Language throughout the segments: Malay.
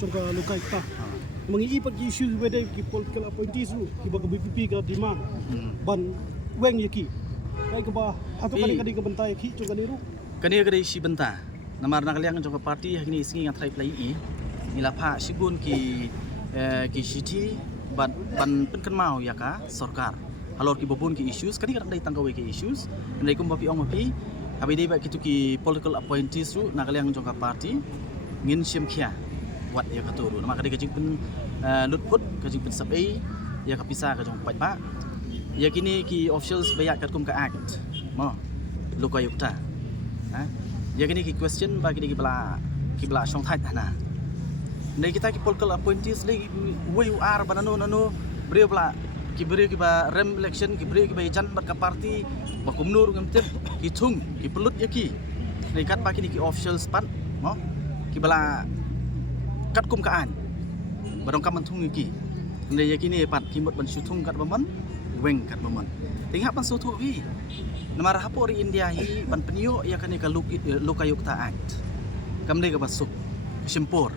chongka lukai ta mengiipat isu wede ki political appointees lu ki baga BPP ka demand ban weng yaki kai ka ba hatu kali ka bentai ki chongka niru kani ka si benta namar nakaliang chongka party hakini singi ngatrai play nila pha sigun ki city ban penkan mau ya ka sarkar halor ki bobun ki issues kani kadang dai tanggawe ki issues ndai kum bapi ong mapi habi dei ba kitu ki political appointees ru nakaliang chongka party ngin sim khia wat ya katuru nama kadai kajing pen lutput kajing pen sabai ya kapisa kajong pai ba ya kini ki officials bayak kat kum ka act mo lokayukta ha ya kini ki question ba kini ki bala song thai na nei kita ki political appointees le WUR banano beri bala ki beri ki ba rem election ki beri ki ba jan bat ka party ba kumnur ngam tep ki thung ki pelut ya ki nei kat ba kini ki officials pat mo ki bala kat kum kaan barong kaman thung iki ndai yakini pat kimot ban suthung kat baman weng kat baman tingha pan suthu wi namar hapori India hi ban penio ya kani ka lokayukta act kamde ka basuk simpor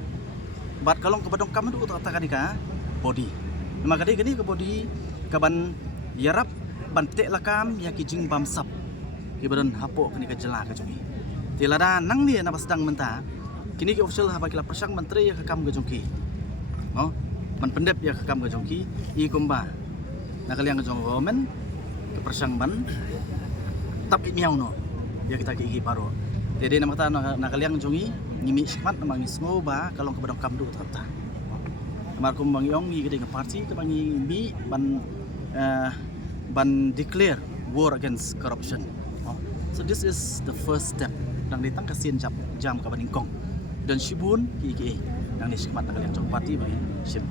bat kalong ka badong kaman du ta kani ka body nama kadai gani ka body ka ban yarap ban te lakam ya ki jing bam sap ki badan hapo kani ka jela ka jumi tilada nang ni na basdang menta kini ki official ha bakila persang menteri ya kakam gajongki no ban pendep ya kakam gajongki I kumba nakaliang gajong government ke persang ban tap miau no ya kita ki paro jadi nama ta nakaliang jongi ngimi sikmat namang isngo ba kalong kabadong kamdu tapta amar kum bang yong gi gede party ke bangi bi ban declare war against corruption so this is the first step dang ditang kasien jam ka baningkong dan Shibun ki nang ni sikmat nakaliang jong party bagi sim